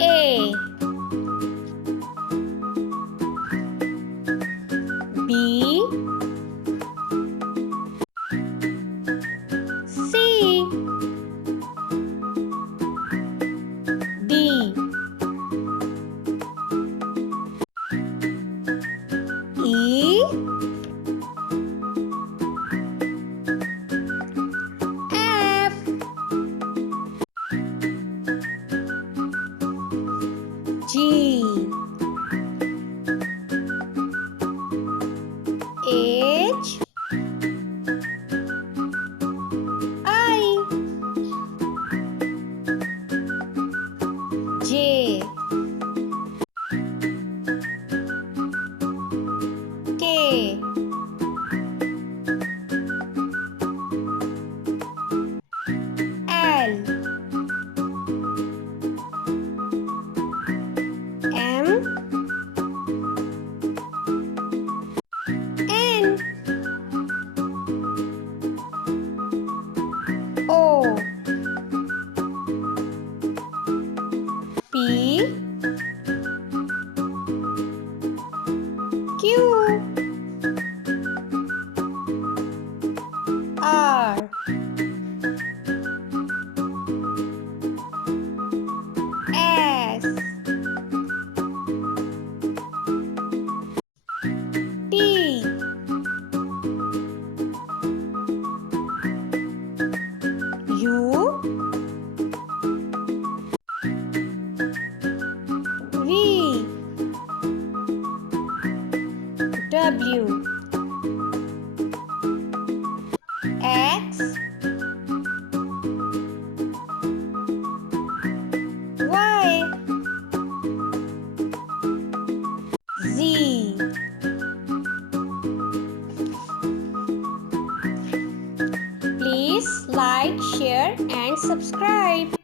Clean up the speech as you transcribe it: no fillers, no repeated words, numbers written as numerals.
A B C D E F G H I J K L M N O P Q R S T U V W X Y Z. Please like, share and subscribe.